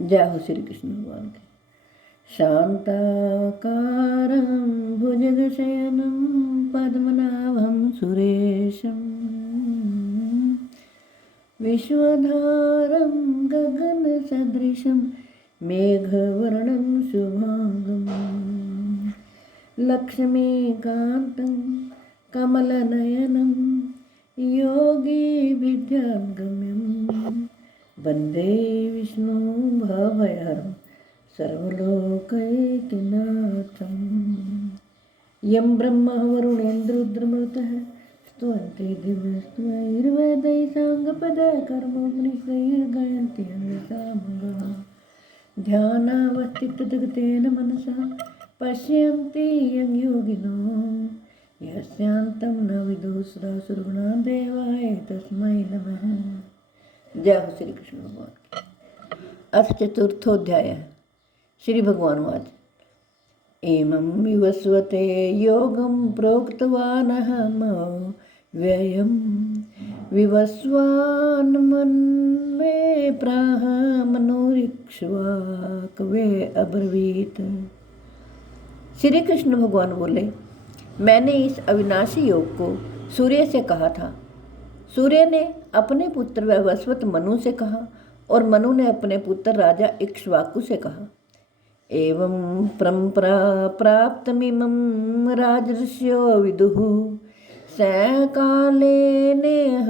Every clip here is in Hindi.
जय हो श्री कृष्ण भगवान के। शांताकारं भुजगशयनं पद्मनाभं सुरेशं विश्वधारं गगनसदृशं मेघवर्णं शुभांगं लक्ष्मीकान्तं कमलनयनं योगिभिर्ध्यानगम्यं वन्दे विष्णु भवभयहरं सर्वलोकैकनाथं। यं ब्रह्मा वरुणेन्द्रुद्रमरुतः स्तुवन्ति दिव्यस्तुवैर्वेदैः साङ्गपदकर्मोपनिषदैर्गायन्ति अन्यसामगाः ध्यानावस्थितगतेन मनसा पश्यन्ति यं योगिनो यस्यान्तं न विदुषुरासुरगुणा देवाय तस्मै नमः। जय हो श्री कृष्ण भगवान की। अथ चतुर्थोध्याय। श्री भगवान वाच एमं विवस्वते योगं प्रोक्तवानहं व्ययं विवस्वान् मन्मे प्राह मनोरिक्ष्वाकवे अब्रवीत्। श्री कृष्ण भगवान बोले, मैंने इस अविनाशी योग को सूर्य से कहा था। सूर्य ने अपने पुत्र वैवस्वत मनु से कहा और मनु ने अपने पुत्र राजा इक्ष्वाकु से कहा। एवं परंपरा प्राप्तमिमं राजर्षयो विदुः सकालेनेह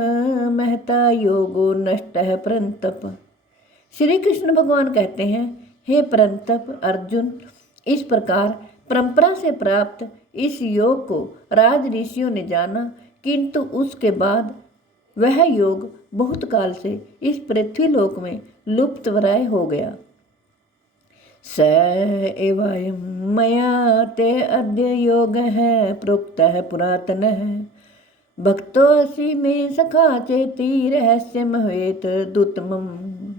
महता योगो नष्टः परंतप। श्री कृष्ण भगवान कहते हैं, हे परंतप अर्जुन, इस प्रकार परंपरा से प्राप्त इस योग को राज ऋषियों ने जाना, किंतु उसके बाद वह योग बहुत काल से इस पृथ्वी लोक में लुप्तप्राय हो गया। स एवायं मया ते अद्य योगः प्रोक्तः पुरातनः भक्तोऽसि मे सखा चेति रहस्यमह्वेत दुत्तमम्।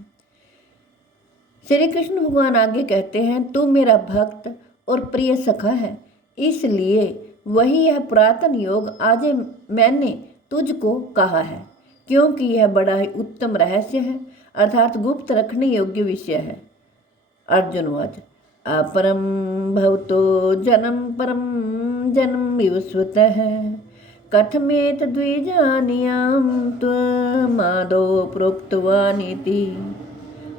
श्री कृष्ण भगवान आगे कहते हैं, तू मेरा भक्त और प्रिय सखा है, इसलिए वही यह पुरातन योग आज मैंने तुझको कहा है, क्योंकि यह बड़ा ही उत्तम रहस्य है, अर्थात गुप्त रखने योग्य विषय है। अर्जुन वाच अपरम भवतो जन्म परम जन्म विवस्वतः कथमेत द्विजानियां त्वमादौ प्रोक्तवानिति।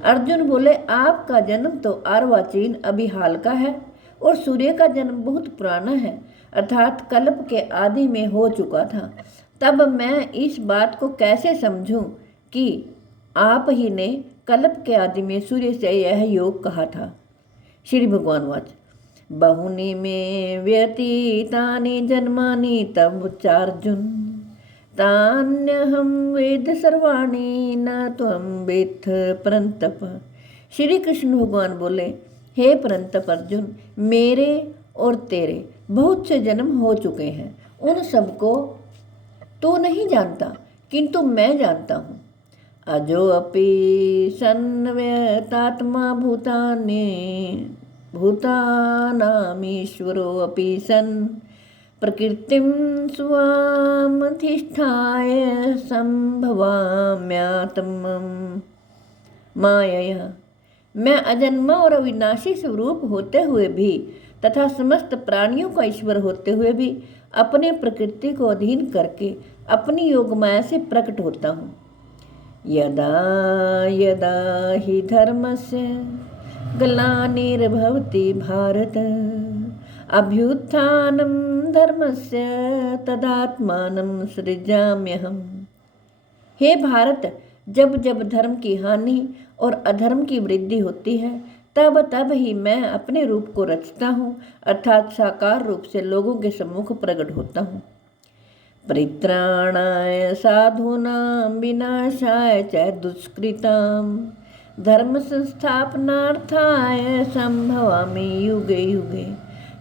अर्जुन बोले, आपका जन्म तो अर्वाचीन अभी हाल का है और सूर्य का जन्म बहुत पुराना है, अर्थात कल्प के आदि में हो चुका था। तब मैं इस बात को कैसे समझूं कि आप ही ने कल्प के आदि में सूर्य से यह योग कहा था। श्री भगवान वाच बहुनि में व्यतीतानि जन्मानि तब चार्जुन तान्यहं वेद सर्वाणि न त्वं वेत्थ परंतप। श्री कृष्ण भगवान बोले, हे परंतप अर्जुन, मेरे और तेरे बहुत से जन्म हो चुके हैं, उन सबको तू नहीं जानता, किंतु मैं जानता हूँ। अजो अपि सन्व्यतात्मा भूतानामीश्वरो अपि सन् प्रकृतिं स्वामधिष्ठाय संभवाम्यात्मं मायया। मैं अजन्मा और अविनाशी स्वरूप होते हुए भी तथा समस्त प्राणियों का ईश्वर होते हुए भी अपने प्रकृति को अधीन करके अपनी योग माया से प्रकट होता हूँ। यदा यदा हि धर्मस्य ग्लानिर्भवति भारत अभ्युत्थानं धर्मस्य तदात्मानं सृजाम्यहम्। हे भारत, जब जब धर्म की हानि और अधर्म की वृद्धि होती है, तब तब ही मैं अपने रूप को रचता हूँ, अर्थात साकार रूप से लोगों के सम्मुख प्रकट होता हूँ। परित्राणाय साधूनां विनाशाय च दुष्कृतां धर्म संस्थापनार्थाय संभवामि युगे युगे।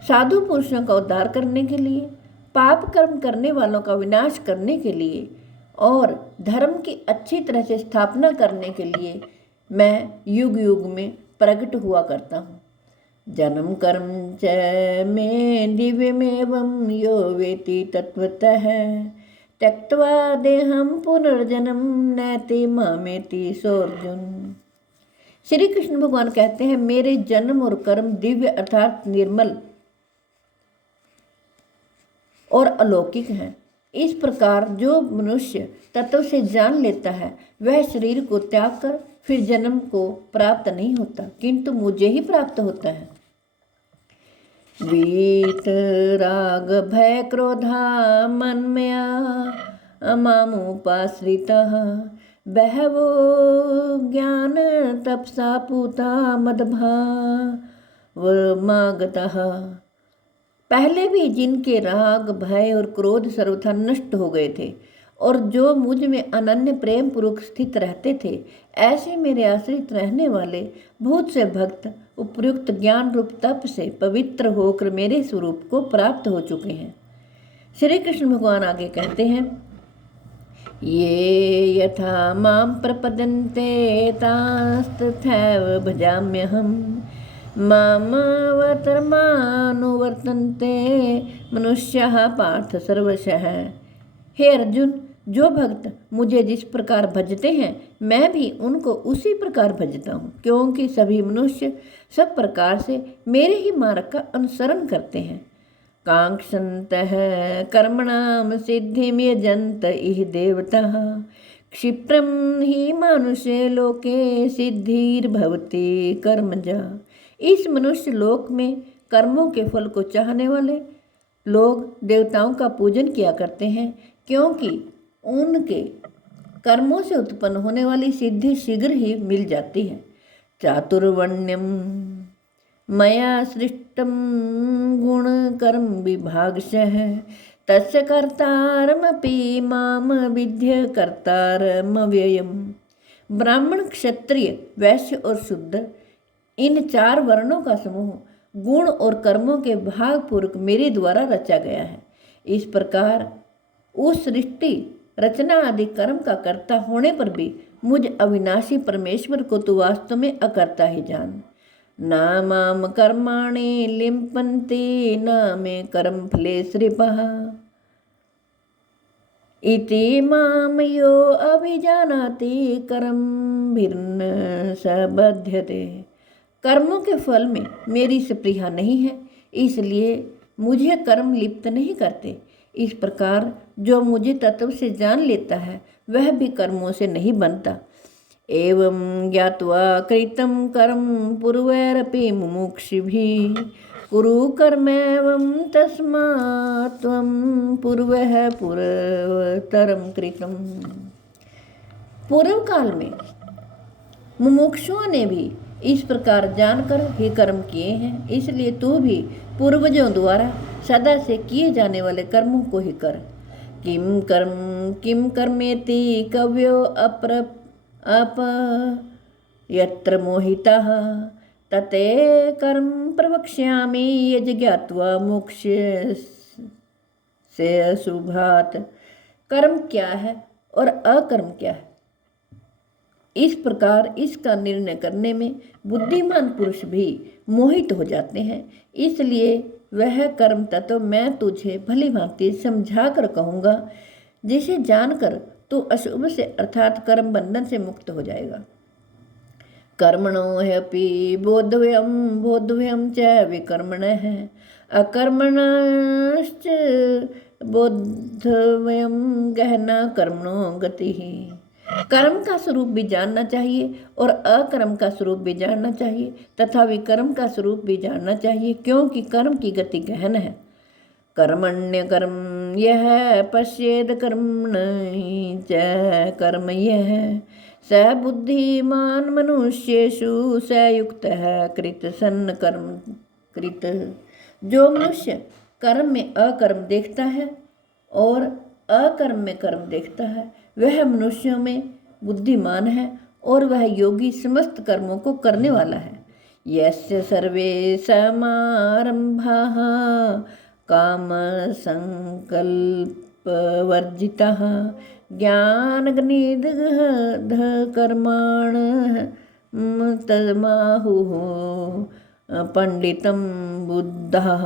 साधु पुरुषों का उद्धार करने के लिए, पाप कर्म करने वालों का विनाश करने के लिए और धर्म की अच्छी तरह से स्थापना करने के लिए मैं युग युग में प्रकट हुआ करता हूँ। जन्म कर्म च मे दिव्यमेवं यो वेति तत्वतः त्यक्त्वा देहं पुनर्जन्म नैति मामेति सोऽर्जुन। श्री कृष्ण भगवान कहते हैं, मेरे जन्म और कर्म दिव्य अर्थात निर्मल और अलौकिक हैं। इस प्रकार जो मनुष्य तत्व से जान लेता है वह शरीर को त्याग कर फिर जन्म को प्राप्त नहीं होता, किंतु मुझे ही प्राप्त होता है। वीत राग भय क्रोधा मन्मया मामुपाश्रितः बहवो ज्ञान तपसा पूता मदभावमागतः। पहले भी जिनके राग भय और क्रोध सर्वथा नष्ट हो गए थे और जो मुझ में अनन्य प्रेम पूर्वक स्थित रहते थे, ऐसे मेरे आश्रित रहने वाले बहुत से भक्त उपयुक्त ज्ञान रूप तप से पवित्र होकर मेरे स्वरूप को प्राप्त हो चुके हैं। श्री कृष्ण भगवान आगे कहते हैं, ये यथा माम प्रपद्यन्ते तास्तथैव भजाम्यहम् मामवतर्मानुवर्तन्ते मनुष्यः पार्थ सर्वशः। हे अर्जुन, जो भक्त मुझे जिस प्रकार भजते हैं मैं भी उनको उसी प्रकार भजता हूँ, क्योंकि सभी मनुष्य सब प्रकार से मेरे ही मार्ग का अनुसरण करते हैं। कांक्षन्तः कर्मणां सिद्धिं यजन्त इह देवताः क्षिप्रं हि मानुषे लोके सिद्धिर्भवति कर्मजा। इस मनुष्य लोक में कर्मों के फल को चाहने वाले लोग देवताओं का पूजन किया करते हैं, क्योंकि उनके कर्मों से उत्पन्न होने वाली सिद्धि शीघ्र ही मिल जाती है। चातुर्वर्ण्यम मया सृष्टम गुण कर्म विभागशः तस्य कर्तारमपि माम विद्य कर्तारमव्ययम्। ब्राह्मण, क्षत्रिय, वैश्य और शूद्र, इन 4 वर्णों का समूह गुण और कर्मों के भाग पूर्वक मेरे द्वारा रचा गया है। इस प्रकार उस सृष्टि रचना आदि कर्म का कर्ता होने पर भी मुझ अविनाशी परमेश्वर को तू वास्तव में अकर्ता ही जान। न माम कर्माणि लिम्पन्ति न मे कर्म फले सृपः इति माम यो अभिजानाति कर्मभिर्न स बध्यते। कर्मों के फल में मेरी स्पृहा नहीं है, इसलिए मुझे कर्म लिप्त नहीं करते। इस प्रकार जो मुझे तत्व से जान लेता है वह भी कर्मों से नहीं बनता। एवं ज्ञात्वा कृतं कर्म पूर्वैरपि मुमुक्षुभिः कुरु कर्मैवं तस्मात् त्वं पूर्वः पूर्वतरं कृतं। पूर्व काल में मुमुक्षुओं ने भी इस प्रकार जानकर ही कर्म किए हैं, इसलिए तू भी पूर्वजों द्वारा सदा से किए जाने वाले कर्मों को ही कर। किम कर्मेति कव्यो अप यत्र मोहितः तते कर्म प्रवक्ष्यामि यज्ञात्वा मोक्ष से अशुभात्। कर्म क्या है और अकर्म क्या है, इस प्रकार इसका निर्णय करने में बुद्धिमान पुरुष भी मोहित हो जाते हैं। इसलिए वह कर्म तत्व मैं तुझे भली भांति समझा कर कहूँगा, जिसे जानकर तू अशुभ से अर्थात कर्म बंधन से मुक्त हो जाएगा। कर्मणो ह्यपि बोद्धव्यम च विकर्मणः अकर्मणश्च बोद्धव्यम गहना कर्मणो गतिः। कर्म का स्वरूप भी जानना चाहिए और अकर्म का स्वरूप भी जानना चाहिए तथा विकर्म का स्वरूप भी जानना चाहिए, क्योंकि कर्म की गति गहन है। कर्मण्य कर्म यह पश्येद कर्मणि च कर्म यह स बुद्धिमान मनुष्येषु स युक्तः कृत सन्न कर्म कृत। जो मनुष्य कर्म में अकर्म देखता है और अकर्म में कर्म देखता है वह मनुष्यों में बुद्धिमान है और वह योगी समस्त कर्मों को करने वाला है। यस्य सर्वे समारंभाः काम संकल्प वर्जिताः ज्ञाननिदग्ध कर्माणः तदमाहुः पंडितम बुद्धः।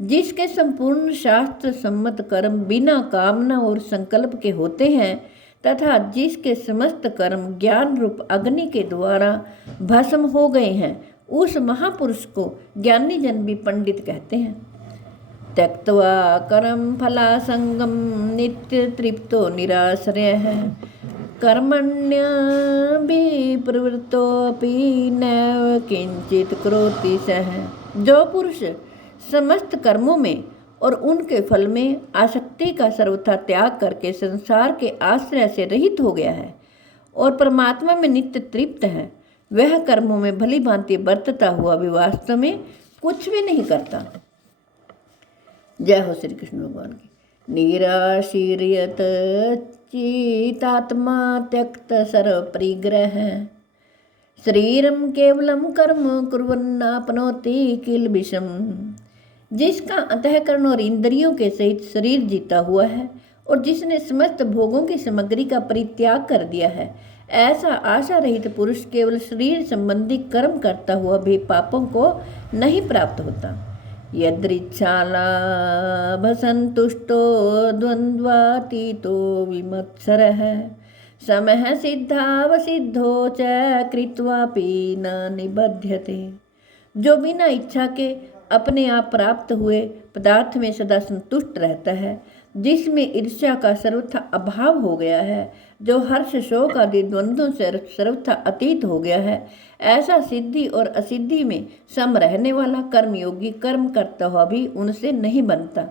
जिसके संपूर्ण शास्त्र सम्मत कर्म बिना कामना और संकल्प के होते हैं, तथा जिसके समस्त कर्म ज्ञान रूप अग्नि के द्वारा भस्म हो गए हैं, उस महापुरुष को ज्ञानी जन भी पंडित कहते हैं। त्यक्त्वा कर्म फलासंगम नित्य तृप्तो निराश्रयः कर्मण्यभिप्रवृत्तोऽपि नैव किंचित करोति सः। जो पुरुष समस्त कर्मों में और उनके फल में आसक्ति का सर्वथा त्याग करके संसार के आश्रय से रहित हो गया है और परमात्मा में नित्य तृप्त है, वह कर्मों में भली भांति बरतता हुआ भी वास्तव में कुछ भी नहीं करता। जय हो श्री कृष्ण भगवान की। निराशीर्यत चितात्मा त्यक्त सर्व परिग्रह शरीरम केवलम कर्म कुर्वन्नाप्नोति किल्बिषम। जिसका अंतःकरण और इंद्रियों के सहित शरीर जीता हुआ है और जिसने समस्त भोगों की सामग्री का परित्याग कर दिया है, ऐसा आशा रहित पुरुष केवल शरीर संबंधी कर्म करता हुआ भी पापों को नहीं प्राप्त होता। यदृच्छालाभ संतुष्टो द्वंद्वातीतो विमत्सरः समः सिद्धावसिद्धो च कृत्वापि न निबध्यते। जो बिना इच्छा के अपने आप प्राप्त हुए पदार्थ में सदा संतुष्ट रहता है, जिसमें ईर्ष्या का सर्वथा अभाव हो गया है, जो हर्ष शोक आदि द्वंद्वों से सर्वथा अतीत हो गया है, ऐसा सिद्धि और असिद्धि में सम रहने वाला कर्मयोगी कर्म करता हुआ भी उनसे नहीं बनता।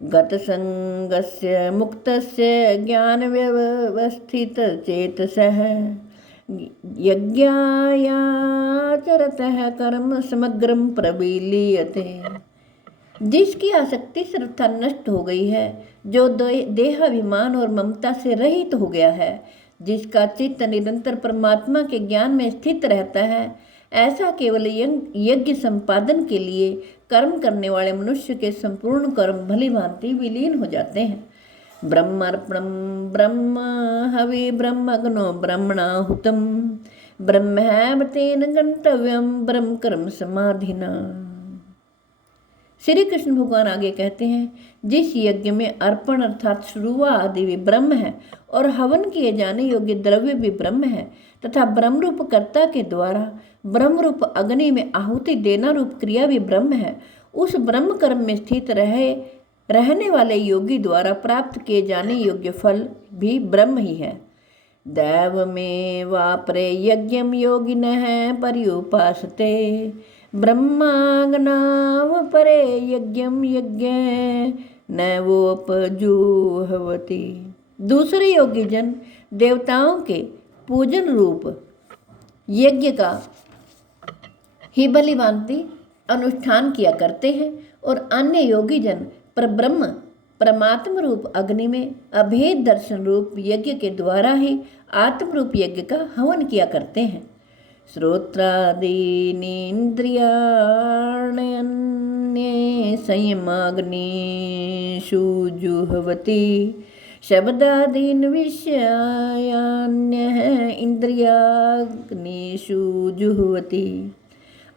गत संगस्य मुक्तस्य ज्ञान व्यवस्थित चेतसः यज्ञायाचरतः कर्म समग्रम प्रविलीयते। जिसकी आसक्ति सर्वथा नष्ट हो गई है, जो देहाभिमान और ममता से रहित हो गया है, जिसका चित्त निरंतर परमात्मा के ज्ञान में स्थित रहता है, ऐसा केवल यज्ञ संपादन के लिए कर्म करने वाले मनुष्य के संपूर्ण कर्म भली भांति विलीन हो जाते हैं। ब्रह्मार्पणम ब्रह्म हवि ब्रह्मग्नो ब्रह्मणाहुतम ब्रह्मैवतेन गंतव्यम ब्रह्म कर्म समाधिना। श्री कृष्ण भगवान आगे कहते हैं, जिस यज्ञ में अर्पण अर्थात शुरुआ आदि भी ब्रह्म है और हवन किए जाने योग्य द्रव्य भी ब्रह्म है तथा ब्रह्म रूप कर्ता के द्वारा ब्रह्म रूप अग्नि में आहुति देना रूप क्रिया भी ब्रह्म है, उस ब्रह्म कर्म में स्थित रहने वाले योगी द्वारा प्राप्त किए जाने योग्य फल भी ब्रह्म ही है। दैव में वापरे यज्ञम योगिनः पर्युपासते ब्रह्माग्नाव परे यज्ञम यज्ञ नैवोपजुह्वति। दूसरे योगी जन देवताओं के पूजन रूप यज्ञ का ही भली भांति अनुष्ठान किया करते हैं और अन्य योगी जन परब्रह्म परमात्म रूप अग्नि में अभेद दर्शन रूप यज्ञ के द्वारा ही आत्म रूप यज्ञ का हवन किया करते हैं। श्रोत्रादीनीन्द्रियाण्यन्ये संयमाग्निषु जुह्वति शब्दादीन् विषयान्यः इंद्रियाग्निषु जुह्वति।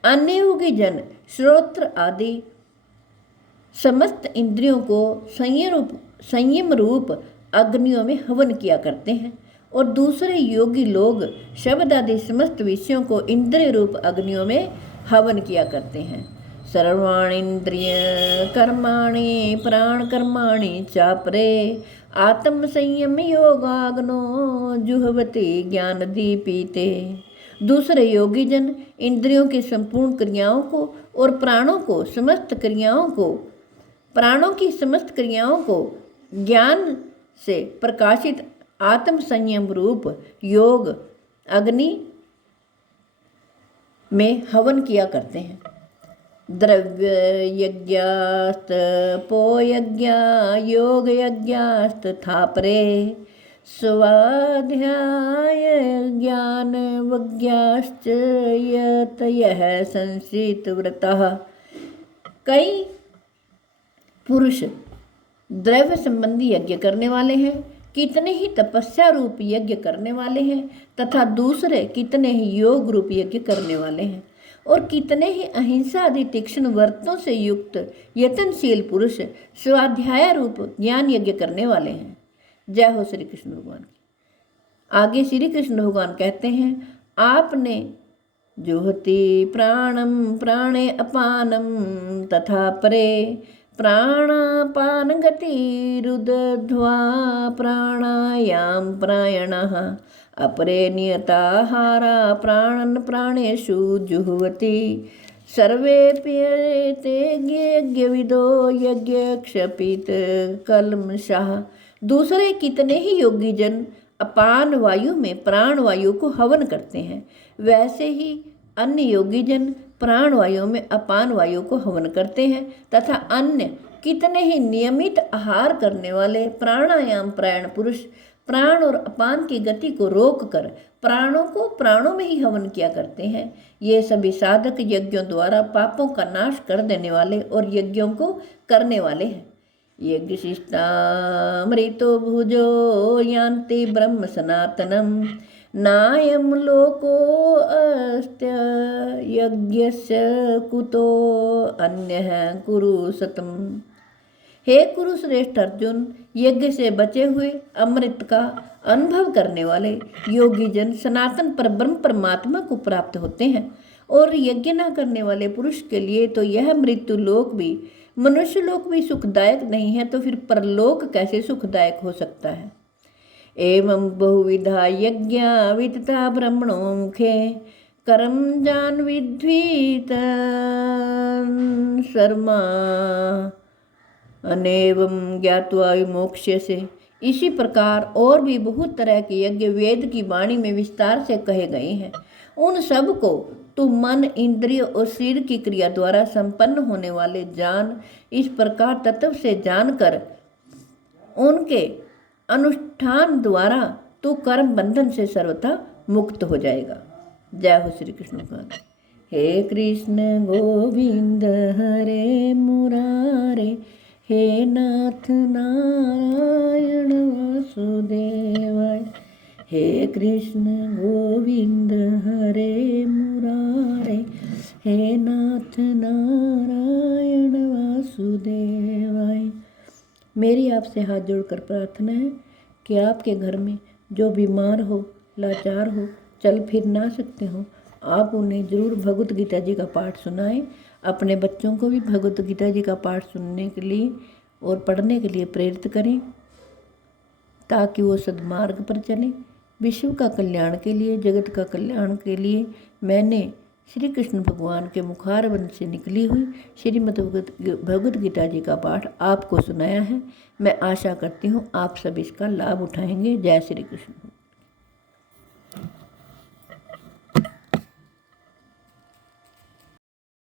अन्य योगी जन श्रोत्र आदि समस्त इंद्रियों को संयम रूप अग्नियों में हवन किया करते हैं और दूसरे योगी लोग शब्द आदि समस्त विषयों को इंद्रिय रूप अग्नियों में हवन किया करते हैं। सर्वाणीन्द्रिय कर्माणि प्राण कर्माणि चापरे आत्म संयम योगाग्नो जुह्वति ज्ञान दीपीते। दूसरे योगी जन इंद्रियों की संपूर्ण क्रियाओं को और प्राणों की समस्त क्रियाओं को ज्ञान से प्रकाशित आत्म संयम रूप योग अग्नि में हवन किया करते हैं। द्रव्य यज्ञास्त पो यज्ञा योग यज्ञास्त थापरे स्वाध्याय ज्ञान वज्ञाश्च यतयः संसित व्रतः। कई पुरुष द्रव्य संबंधी यज्ञ करने वाले हैं, कितने ही तपस्या रूप यज्ञ करने वाले हैं तथा दूसरे कितने ही योग रूप यज्ञ करने वाले हैं और कितने ही अहिंसा आदि तीक्ष्ण व्रतों से युक्त यतनशील पुरुष स्वाध्याय रूप ज्ञान यज्ञ करने वाले हैं। जय हो श्री कृष्ण भगवान की। आगे श्री कृष्ण भगवान कहते हैं, आपने जुहति प्राणम प्राणे अपानम तथा परे प्राणापान गतिरुदध्वा प्राणायाम प्रायणः अपरे नियताहारा प्राणन प्राणेषु जुह्वति सर्वेऽप्येते यज्ञविदो यज्ञक्षपित कल्मषः। दूसरे कितने ही योगी जन अपान वायु में प्राण वायु को हवन करते हैं, वैसे ही अन्य योगी जन प्राण वायु में अपान वायु को हवन करते हैं तथा अन्य कितने ही नियमित आहार करने वाले प्राणायाम प्राण पुरुष प्राण और अपान की गति को रोककर प्राणों को प्राणों में ही हवन किया करते हैं। ये सभी साधक यज्ञों द्वारा पापों का नाश कर देने वाले और यज्ञों को करने वाले हैं। यज्ञ शिष्टामृतो भुजो यान्ति ब्रह्म सनातनम नायम लोको अस्त्य यज्ञस्य कुतो अन्यः कुरु सतम। हे कुरुश्रेष्ठ अर्जुन, यज्ञ से बचे हुए अमृत का अनुभव करने वाले योगी जन सनातन पर ब्रह्म परमात्मा को प्राप्त होते हैं, और यज्ञ न करने वाले पुरुष के लिए तो यह मृत्यु लोक भी मनुष्य लोक भी सुखदायक नहीं है, तो फिर परलोक कैसे सुखदायक हो सकता है। एवं बहुविधा यज्ञा विदिता ब्रह्मणो मुखे कर्म जान विद्वीत शर्मा अनेवं ज्ञात्वा विमोक्ष्यसे। इसी प्रकार और भी बहुत तरह के यज्ञ वेद की वाणी में विस्तार से कहे गए हैं। उन सब को तू मन इंद्रिय और शरीर की क्रिया द्वारा संपन्न होने वाले जान। इस प्रकार तत्व से जानकर उनके अनुष्ठान द्वारा तू कर्म बंधन से सर्वथा मुक्त हो जाएगा। जय हो श्री कृष्ण भगवान। हे कृष्ण गोविंद हरे मुरारे हे नाथ नारायण वासुदेवाय। हे कृष्ण गोविंद हरे मुरारे हे नाथ नारायण वासुदेवाय। मेरी आपसे हाथ जोड़कर प्रार्थना है कि आपके घर में जो बीमार हो, लाचार हो, चल फिर ना सकते हो, आप उन्हें ज़रूर भगवत गीता जी का पाठ सुनाएं। अपने बच्चों को भी भगवत गीता जी का पाठ सुनने के लिए और पढ़ने के लिए प्रेरित करें, ताकि वो सद्मार्ग पर चलें। विश्व का कल्याण के लिए, जगत का कल्याण के लिए मैंने श्री कृष्ण भगवान के मुखारबंद से निकली हुई श्रीमद् भगवत गीता जी का पाठ आपको सुनाया है। मैं आशा करती हूँ आप सब इसका लाभ उठाएंगे। जय श्री कृष्ण।